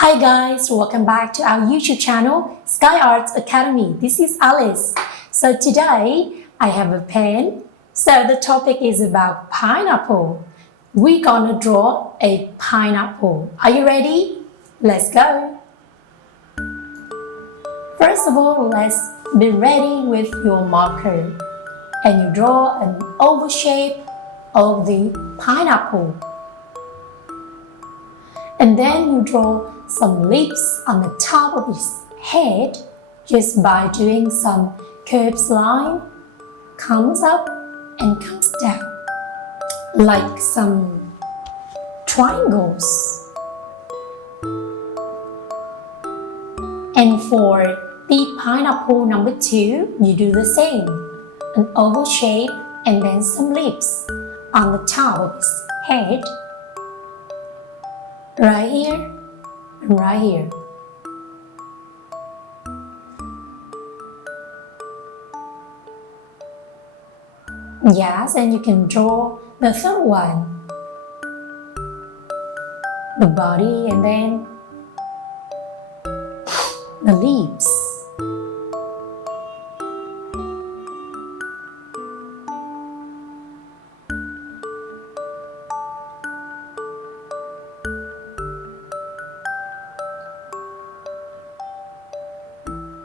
Hi guys, welcome back to our YouTube channel, Sky Arts Academy. This is Alice. So today I have a pen. So the topic is about pineapple. We're gonna draw a pineapple. Are you ready? Let's go. First of all, let's be ready with your marker. And you draw an oval shape of the pineapple. And then you draw some lips on the top of his head just by doing some curved line, comes up and comes down, like some triangles. And for the pineapple number 2, you do the same, an oval shape and then some lips on the top of his head, right here and right here. Yes, and you can draw the third one, the body and then the leaves.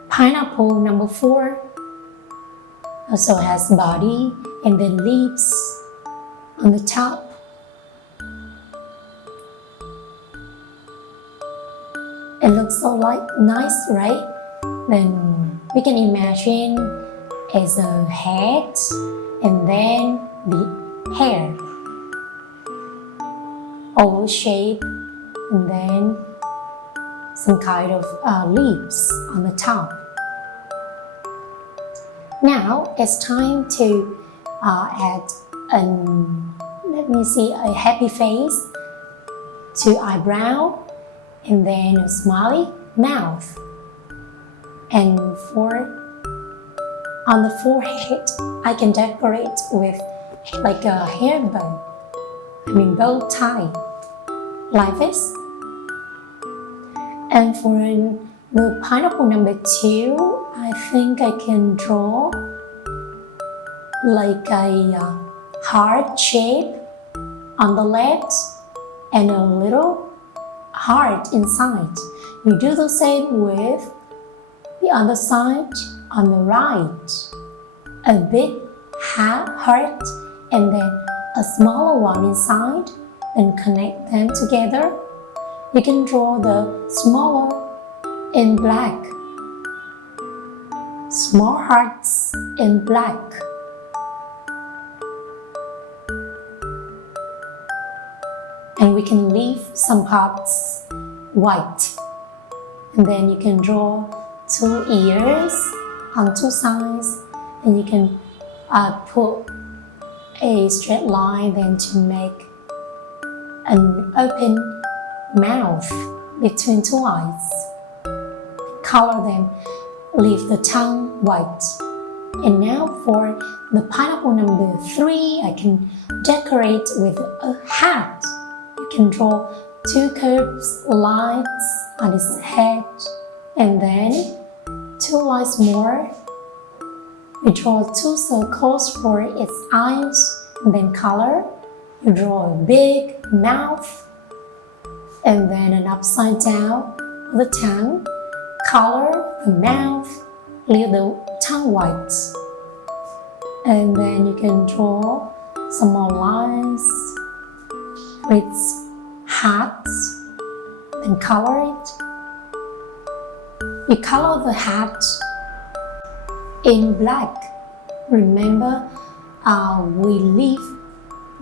Pineapple number 4 also has body and then leaves on the top. It looks so nice, right? Then we can imagine as a head and then the hair, oval shape, and then some kind of leaves on the top. Now it's time to add a happy face to eyebrow and then a smiley mouth. And on the forehead, I can decorate with like a hair bow tie, like this. And for the pineapple number 2, I think I can draw like a heart shape on the left and a little heart inside. You do the same with the other side on the right. A big heart and then a smaller one inside, and connect them together. You can draw the smaller in black, small hearts in black. And we can leave some parts white. And then you can draw 2 ears on 2 sides, and you can put a straight line then to make an open mouth between 2 eyes. Color them, leave the tongue white. And now for the pineapple number 3, I can decorate with a hat. You can draw 2 curved lines on his head and then 2 lines more. We draw 2 circles for its eyes and then color. You draw a big mouth and then an upside down of the tongue. Color the mouth, leave the tongue white. And then you can draw some more lines with hats and color it. You color the hat in black. Remember, we leave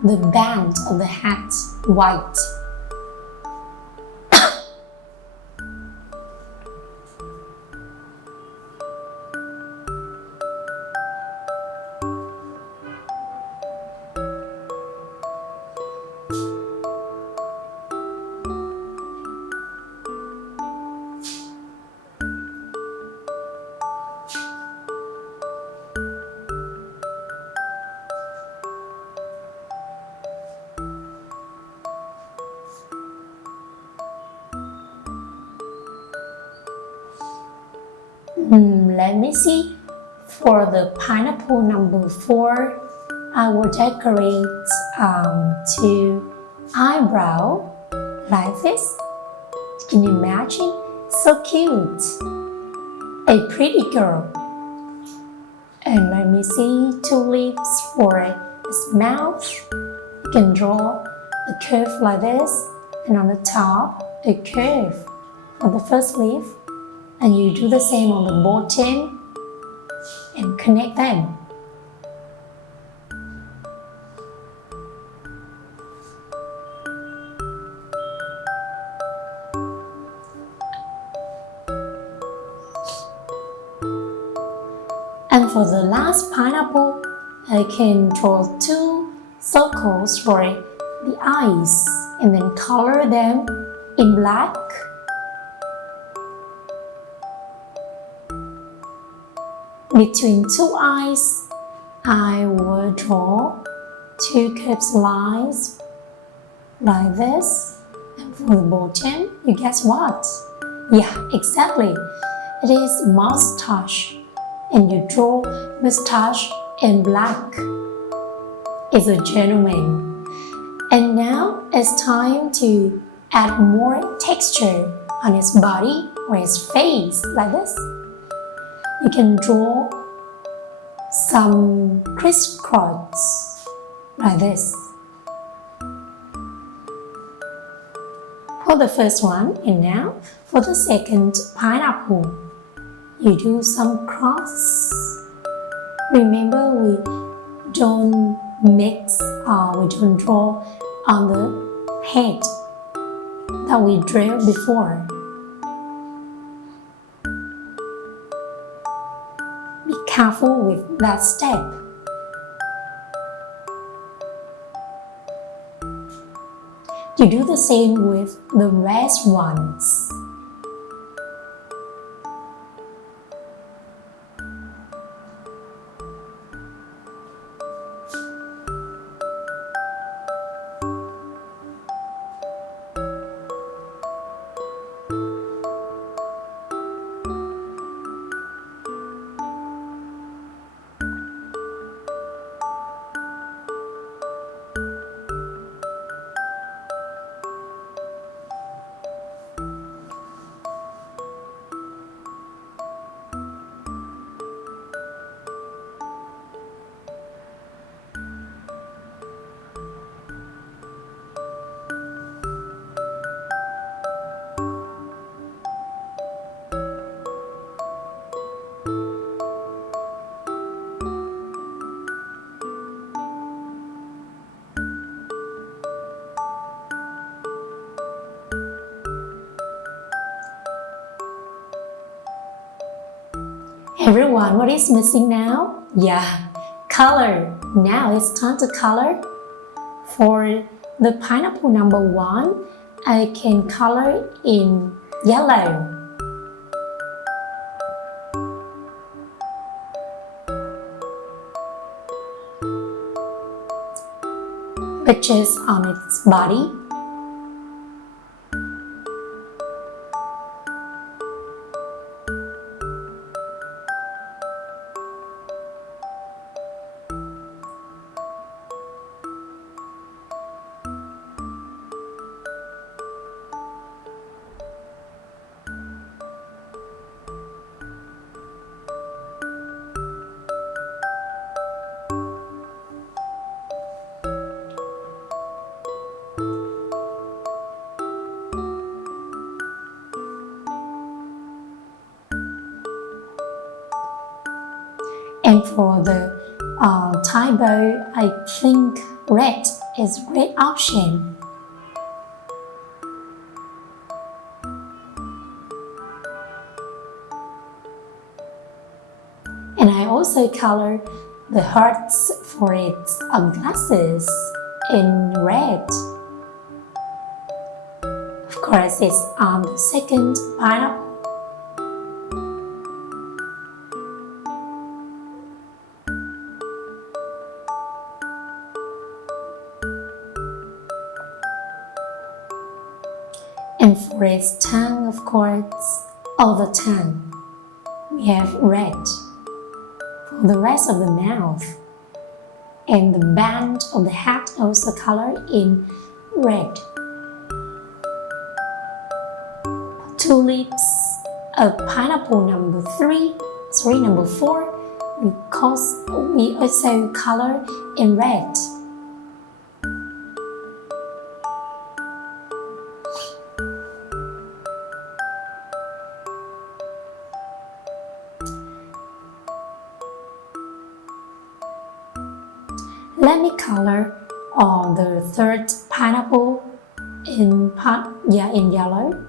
the band of the hat white. Let me see. For the pineapple number 4, I will decorate two eyebrow like this. Can you imagine? So cute. A pretty girl. And let me see, two lips for its mouth. You can draw a curve like this, and on the top, a curve for the first leaf. And you do the same on the bottom and connect them. And for the last pineapple, I can draw two circles for the eyes and then color them in black. Between two eyes, I will draw two curved lines like this. And for the bottom, you guess what? Yeah, exactly. It is mustache. And you draw mustache in black. It's a gentleman. And now it's time to add more texture on his body or his face like this. You can draw some crisscross like this. For the first one, and now for the second pineapple, you do some cross. Remember, we don't mix or we don't draw on the head that we drew before. Be careful with that step. You do the same with the rest ones. Everyone, what is missing now? Yeah, color. Now it's time to color. For the pineapple number 1, I can color in yellow. But just on its body. And for the tie bow, I think red is a great option. And I also color the hearts for its glasses in red. Of course, it's on the second pineapple. And for its tongue, of course, all the tongue. we have red. For the rest of the mouth and the band of the hat also colored in red. Tulips, pineapple number 4, because we also color in red. Let me color on the third pineapple in yellow.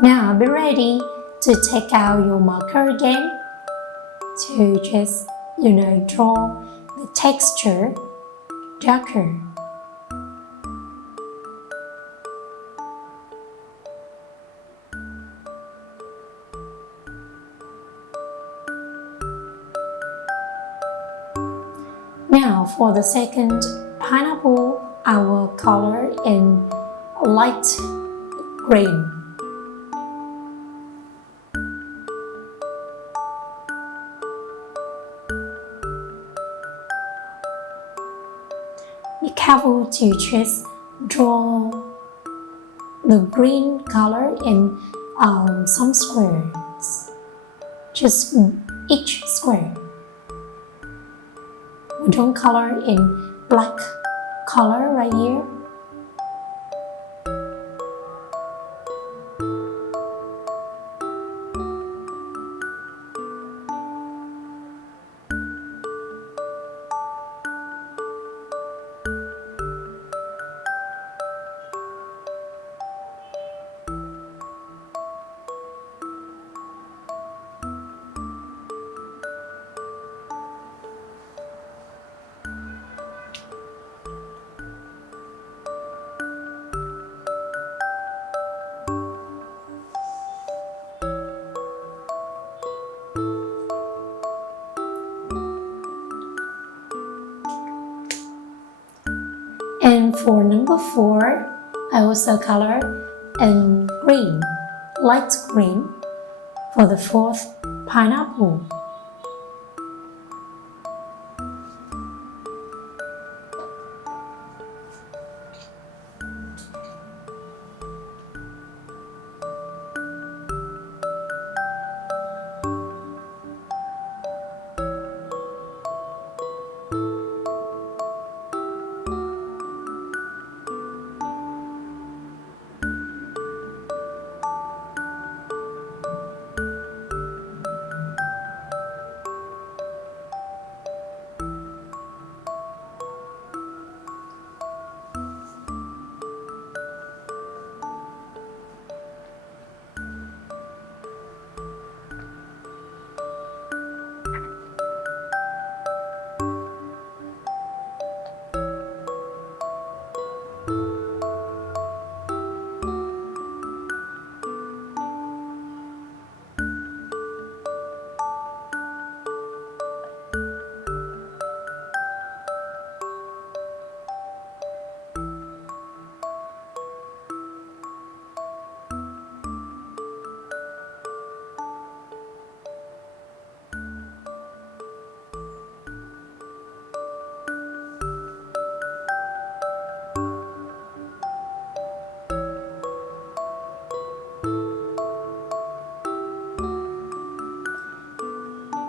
Now be ready to take out your marker again to just, draw the texture darker. Now for the second pineapple, I will color in light green. Be careful to just draw the green color in some squares, just each square. We don't color in black color right here. And for number 4, I also color in green, light green, for the fourth pineapple.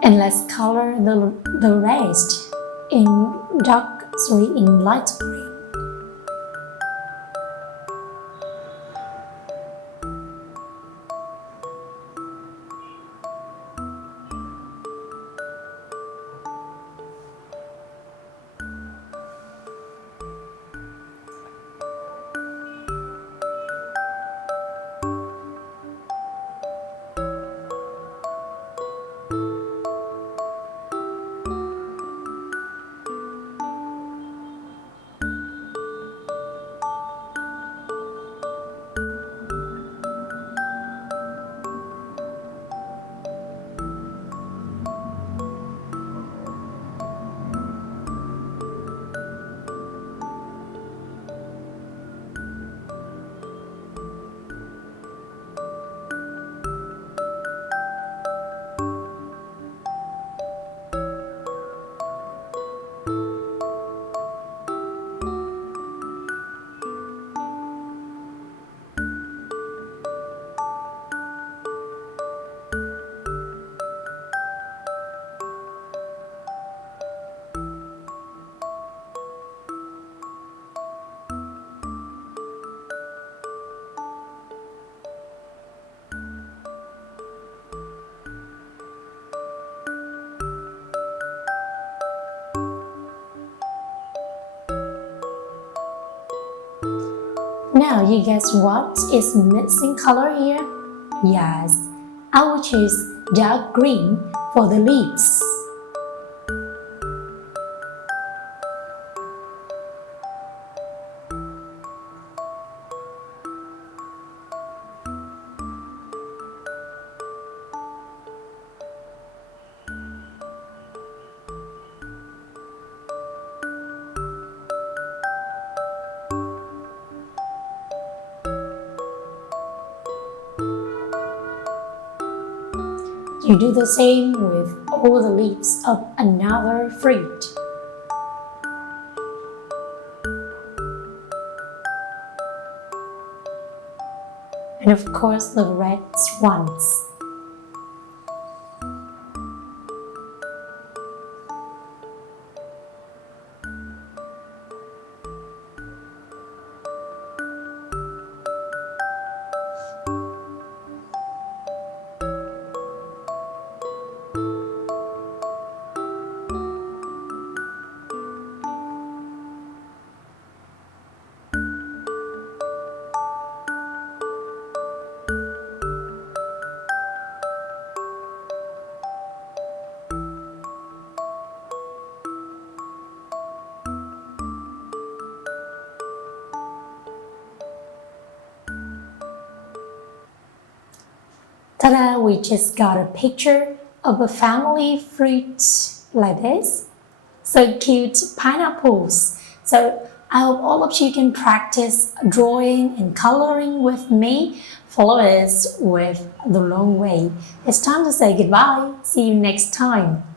And let's color the rest in light green. Now you guess what is missing color here? Yes, I will choose dark green for the leaves. You do the same with all the leaves of another fruit. And of course the red ones. Ta-da! We just got a picture of a family fruit like this. So cute pineapples. So I hope all of you can practice drawing and coloring with me. Follow us with the long way. It's time to say goodbye. See you next time.